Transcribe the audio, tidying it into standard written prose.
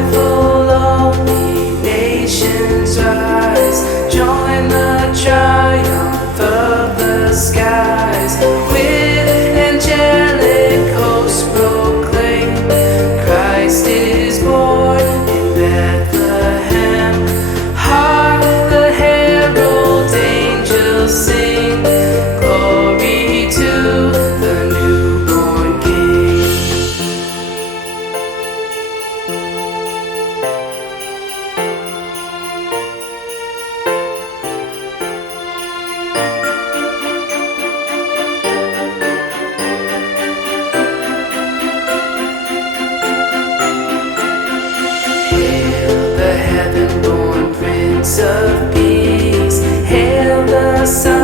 joyful all ye nations rise, join the triumph of the skies, with angelic hosts proclaim, Christ is born in Bethlehem. Hark the herald angels sing, glory to the newborn King. Hail the heaven-born Prince of Peace, hail the Son